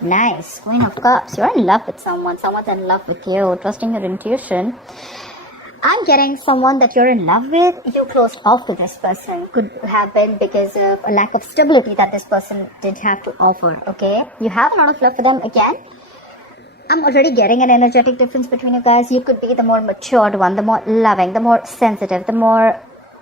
Nice. Queen of Cups. You're in love with someone. Someone's in love with you. Trusting your intuition. I'm getting someone that you're in love with. You closed off to this person. Could have been because of a lack of stability that this person did have to offer. Okay. You have a lot of love for them again. I'm already getting an energetic difference between you guys. You could be the more matured one, the more loving, the more sensitive, the more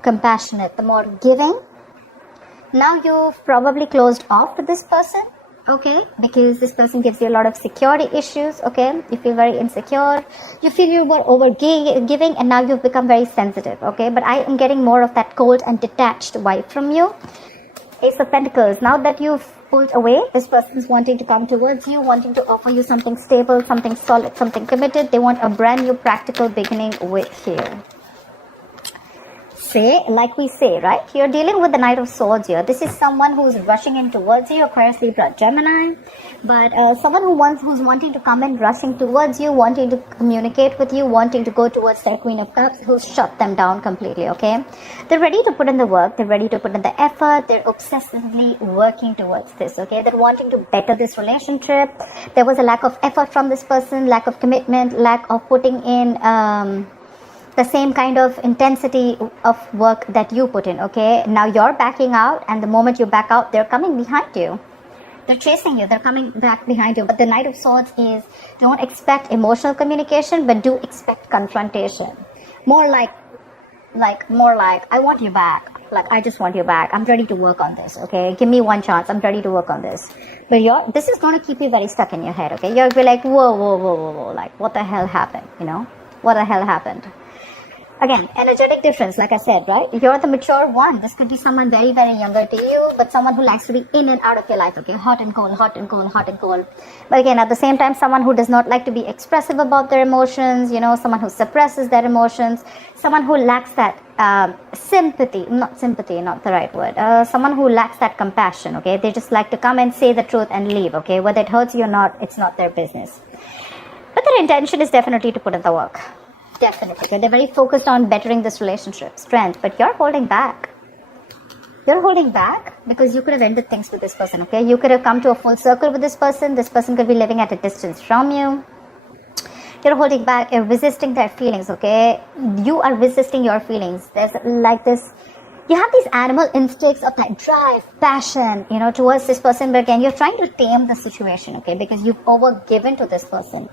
compassionate, the more giving. Now you've probably closed off to this person, okay, because this person gives you a lot of security issues, okay. You feel very insecure, you feel you were over giving, and now you've become very sensitive, okay. But I am getting more of that cold and detached vibe from you. Ace of Pentacles. Now that you've pulled away, this person is wanting to come towards you, wanting to offer you something stable, something solid, something committed. They want a brand new practical beginning with you. Say, like we say, right? You're dealing with the Knight of Swords here. This is someone who's rushing in towards you, Aquarius, Libra, Gemini. But someone who's wanting to come in, rushing towards you, wanting to communicate with you, wanting to go towards their Queen of Cups, who's shut them down completely, okay? They're ready to put in the work. They're ready to put in the effort. They're obsessively working towards this, okay? They're wanting to better this relationship. There was a lack of effort from this person, lack of commitment, lack of putting in the same kind of intensity of work that you put in, okay? Now you're backing out, and the moment you back out, they're coming behind you. They're chasing you. They're coming back behind you. But the Knight of Swords is, don't expect emotional communication, but do expect confrontation. More like, I want you back. Like, I just want you back. I'm ready to work on this, okay? Give me one chance. I'm ready to work on this. But this is going to keep you very stuck in your head, okay? You'll be like, whoa. Like, what the hell happened, you know? What the hell happened? Again, energetic difference, like I said, right? You're the mature one. This could be someone very, very younger to you, but someone who likes to be in and out of your life, okay? Hot and cold, hot and cold, hot and cold. But again, at the same time, someone who does not like to be expressive about their emotions, you know, someone who suppresses their emotions, someone who lacks that sympathy, not the right word, someone who lacks that compassion, okay? They just like to come and say the truth and leave, okay? Whether it hurts you or not, it's not their business. But their intention is definitely to put in the work. Definitely. They're very focused on bettering this relationship, strength, but you're holding back. You're holding back because you could have ended things with this person, okay? You could have come to a full circle with this person. This person could be living at a distance from you. You're holding back. You're resisting their feelings, okay? You are resisting your feelings. There's like this, you have these animal instincts of like drive, passion, you know, towards this person. But again, you're trying to tame the situation, okay? Because you've overgiven to this person.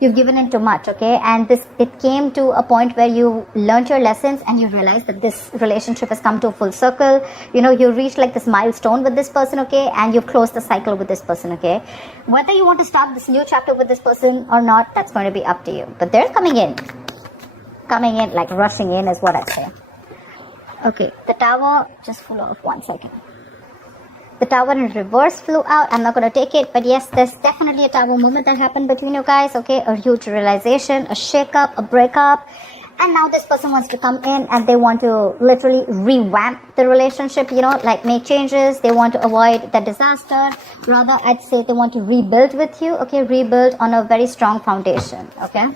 You've given in too much, okay? And it came to a point where you learned your lessons and you realized that this relationship has come to a full circle. You know, you reached like this milestone with this person, okay? And you've closed the cycle with this person, okay? Whether you want to start this new chapter with this person or not, that's going to be up to you. But they're coming in, like rushing in is what I say. Okay, the Tower just flew off. 1 second. The Tower in reverse flew out. I'm not going to take it. But yes, there's definitely a Tower moment that happened between you guys. Okay, a huge realization, a shake-up, a breakup. And now this person wants to come in and they want to literally revamp the relationship, you know, like make changes. They want to avoid the disaster. Rather, I'd say they want to rebuild with you. Okay, rebuild on a very strong foundation. Okay.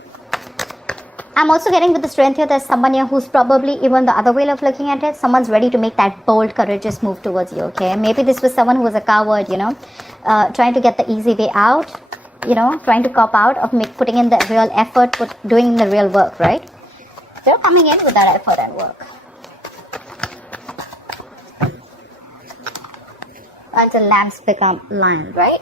I'm also getting with the strength here, there's someone here who's probably even the other way of looking at it. Someone's ready to make that bold, courageous move towards you, okay? Maybe this was someone who was a coward, you know, trying to get the easy way out, you know, trying to cop out of putting in the real effort, doing the real work, right? They're coming in with that effort and work. Until lambs become lions, right?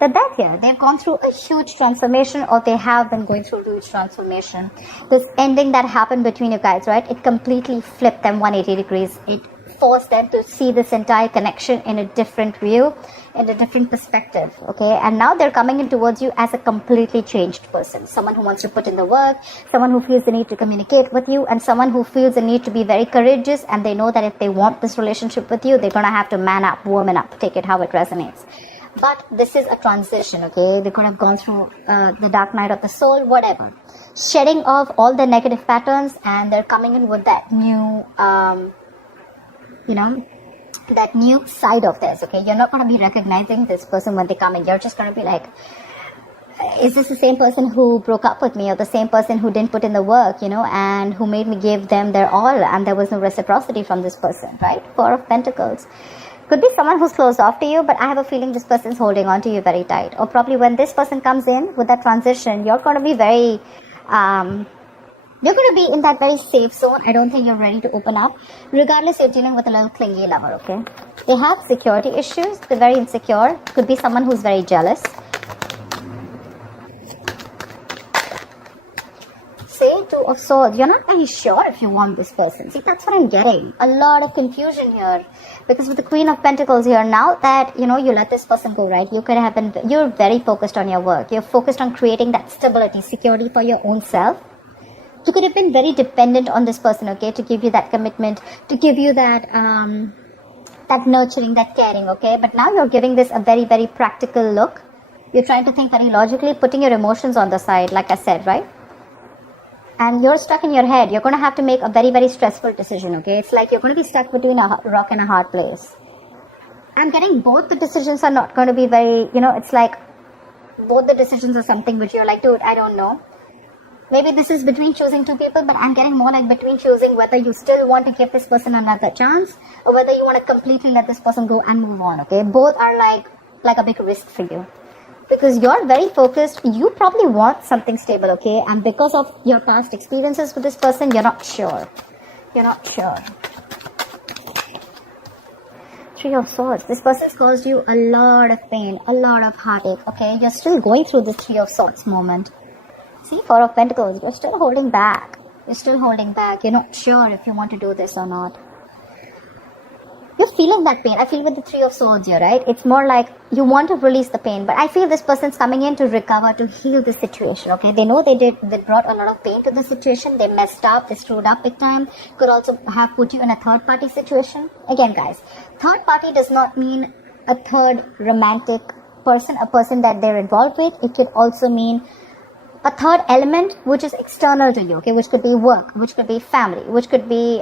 That here, they've gone through a huge transformation, or they have been going through a huge transformation. This ending that happened between you guys, right? It completely flipped them 180 degrees. It forced them to see this entire connection in a different view, in a different perspective, okay? And now they're coming in towards you as a completely changed person. Someone who wants to put in the work, someone who feels the need to communicate with you, and someone who feels the need to be very courageous, and they know that if they want this relationship with you, they're going to have to man up, woman up, take it how it resonates. But this is a transition, okay? They could have gone through the dark night of the soul, whatever. Shedding off all the negative patterns, and they're coming in with that new, you know, that new side of theirs, okay? You're not going to be recognizing this person when they come in. You're just going to be like, is this the same person who broke up with me, or the same person who didn't put in the work, you know, and who made me give them their all, and there was no reciprocity from this person, right? Four of Pentacles. Could be someone who's closed off to you, but I have a feeling this person's holding on to you very tight. Or probably when this person comes in with that transition, you're going to be very, you're going to be in that very safe zone. I don't think you're ready to open up. Regardless, you're dealing with a little clingy lover, okay? They have security issues. They're very insecure. Could be someone who's very jealous. Two of Swords, you're not very sure if you want this person. See, that's what I'm getting. A lot of confusion here. Because with the Queen of Pentacles here, now that, you let this person go, right? You could have been, you're very focused on your work. You're focused on creating that stability, security for your own self. You could have been very dependent on this person, okay? To give you that commitment, to give you that, that nurturing, that caring, okay? But now you're giving this a very, very practical look. You're trying to think very logically, putting your emotions on the side, like I said, right? And you're stuck in your head. You're going to have to make a very, very stressful decision, okay? It's like you're going to be stuck between a rock and a hard place. I'm getting both the decisions are not going to be very, it's like both the decisions are something which you're like, dude, I don't know. Maybe this is between choosing two people, but I'm getting more like between choosing whether you still want to give this person another chance or whether you want to completely let this person go and move on, okay? Both are like a big risk for you. Because you're very focused, you probably want something stable, okay? And because of your past experiences with this person, you're not sure. You're not sure. Three of Swords. This person's caused you a lot of pain, a lot of heartache, okay? You're still going through this Three of Swords moment. See, Four of Pentacles. You're still holding back. You're still holding back. You're not sure if you want to do this or not. You're feeling that pain. I feel with the Three of Swords here, right? It's more like you want to release the pain, but I feel this person's coming in to recover, to heal the situation, okay? They know they brought a lot of pain to the situation. They messed up, they screwed up big time. Could also have put you in a third party situation. Again, guys, third party does not mean a third romantic person, a person that they're involved with. It could also mean a third element which is external to you, okay, which could be work, which could be family, which could be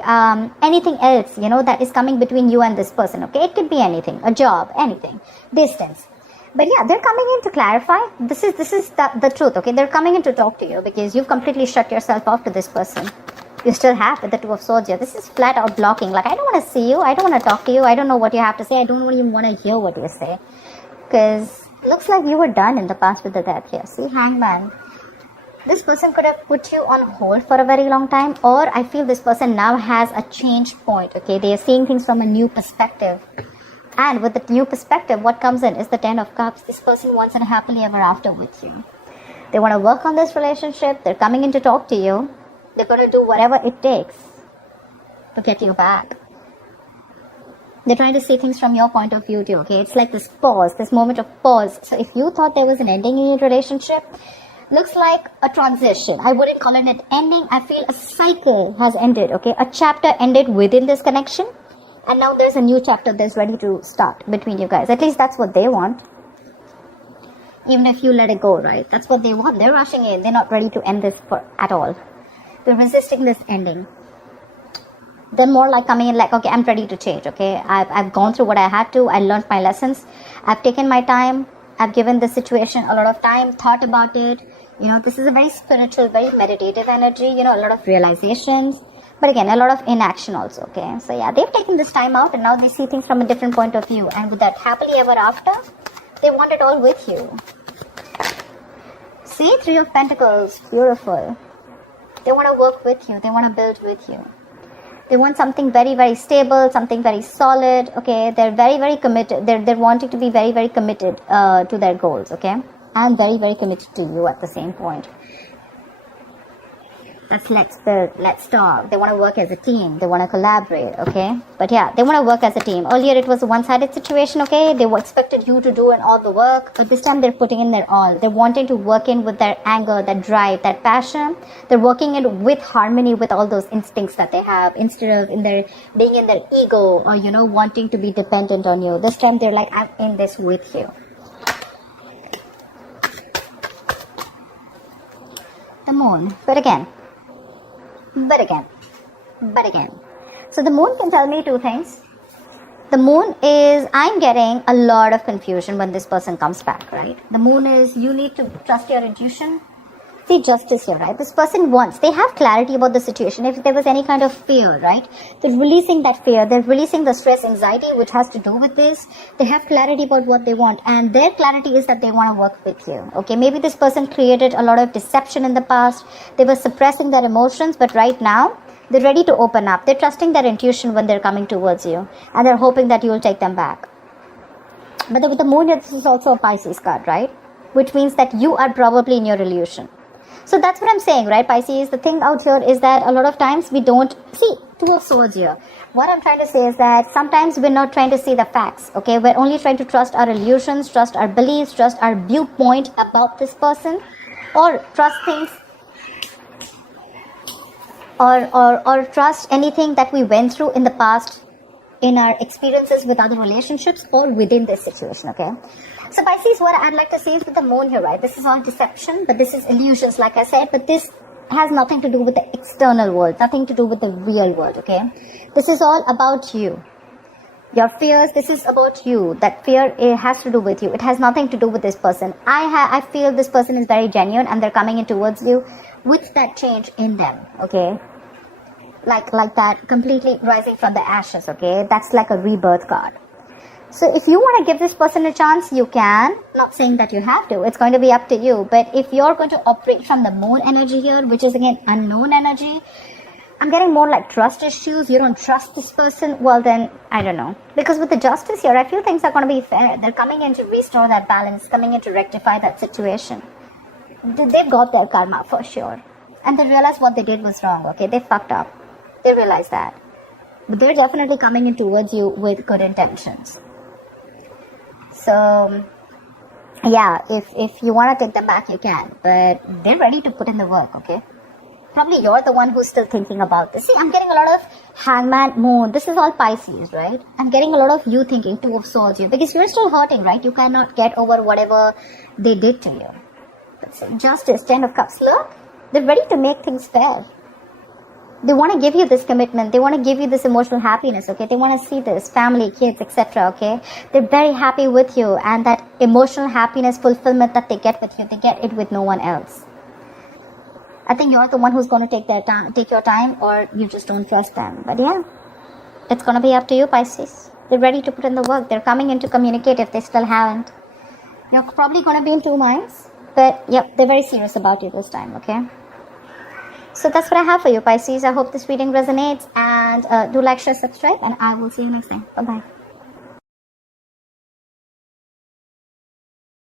anything else, that is coming between you and this person, okay? It could be anything, a job, anything, distance. But yeah, they're coming in to clarify. This is the truth, okay? They're coming in to talk to you because you've completely shut yourself off to this person. You still have with the Two of Swords here. This is flat out blocking. Like, I don't want to see you. I don't want to talk to you. I don't know what you have to say. I don't even want to hear what you say. Because looks like you were done in the past with the Death here. See, Hangman. This person could have put you on hold for a very long time, or I feel this person now has a change point, okay? They are seeing things from a new perspective. And with the new perspective, what comes in is the Ten of Cups. This person wants a happily ever after with you. They want to work on this relationship. They're coming in to talk to you. They're going to do whatever it takes to get you back. They're trying to see things from your point of view too, okay? It's like this pause, this moment of pause. So if you thought there was an ending in your relationship, looks like a transition. I wouldn't call it an ending. I feel a cycle has ended, okay? A chapter ended within this connection. And now there's a new chapter that's ready to start between you guys. At least that's what they want. Even if you let it go, right? That's what they want. They're rushing in. They're not ready to end this at all. They're resisting this ending. They're more like coming in like, okay, I'm ready to change, okay? I've gone through what I had to. I learned my lessons. I've taken my time. I've given the situation a lot of time, thought about it. This is a very spiritual, very meditative energy, a lot of realizations. But again, a lot of inaction also, okay? So yeah, they've taken this time out and now they see things from a different point of view. And with that happily ever after, they want it all with you. See, Three of Pentacles, beautiful. They want to work with you. They want to build with you. They want something very, very stable, something very solid, okay? They're very, very committed. They're wanting to be very, very committed to their goals, okay? And very, very committed to you at the same point. That's let's build, let's talk. They want to work as a team. They want to collaborate, okay? But yeah, they want to work as a team. Earlier it was a one-sided situation, okay? They expected you to do all the work. But this time they're putting in their all. They're wanting to work in with their anger, that drive, that passion. They're working in with harmony with all those instincts that they have. Instead of being in their ego or, wanting to be dependent on you. This time they're like, I'm in this with you. The Moon. But again. So the Moon can tell me two things. The Moon is, I'm getting a lot of confusion when this person comes back, right? The Moon is, you need to trust your intuition. See, justice here, right? This person wants, they have clarity about the situation. If there was any kind of fear, right? They're releasing that fear. They're releasing the stress, anxiety, which has to do with this. They have clarity about what they want. And their clarity is that they want to work with you. Okay, maybe this person created a lot of deception in the past. They were suppressing their emotions, but right now, they're ready to open up. They're trusting their intuition when they're coming towards you. And they're hoping that you'll take them back. But with the moon, this is also a Pisces card, right? Which means that you are probably in your illusion. So that's what I'm saying, right, Pisces? The thing out here is that a lot of times we don't see. Two of Swords here. What I'm trying to say is that sometimes we're not trying to see the facts, okay? We're only trying to trust our illusions, trust our beliefs, trust our viewpoint about this person, or trust things, or trust anything that we went through in the past, in our experiences with other relationships or within this situation, okay? So Pisces, what I'd like to say is with the moon here, right? This is all deception, but this is illusions, like I said, but this has nothing to do with the external world, nothing to do with the real world, okay? This is all about you. Your fears, this is about you. That fear, it has to do with you. It has nothing to do with this person. I feel this person is very genuine and they're coming in towards you with that change in them, okay? Like that, completely rising from the ashes, okay? That's like a rebirth card. So if you want to give this person a chance, you can. Not saying that you have to. It's going to be up to you. But if you're going to operate from the moon energy here, which is again unknown energy, I'm getting more like trust issues. You don't trust this person. Well then, I don't know. Because with the justice here, I feel things are going to be fair. They're coming in to restore that balance, coming in to rectify that situation. They've got their karma for sure. And they realize what they did was wrong, okay? They fucked up. They realize that. But they're definitely coming in towards you with good intentions. So, yeah, if you want to take them back, you can. But they're ready to put in the work, okay? Probably you're the one who's still thinking about this. See, I'm getting a lot of Hangman, Moon. This is all Pisces, right? I'm getting a lot of you thinking, Two of Swords here. Because you're still hurting, right? You cannot get over whatever they did to you. But Justice, Ten of Cups. Look, they're ready to make things fair. They want to give you this commitment. They want to give you this emotional happiness, okay? They want to see this, family, kids, etc., okay? They're very happy with you. And that emotional happiness, fulfillment that they get with you, they get it with no one else. I think you're the one who's going to take your time, or you just don't trust them. But yeah, it's going to be up to you, Pisces. They're ready to put in the work. They're coming in to communicate if they still haven't. You're probably going to be in two minds. But yep, they're very serious about you this time, okay? So that's what I have for you, Pisces. I hope this reading resonates, and do like, share, subscribe, and I will see you next time. Bye-bye.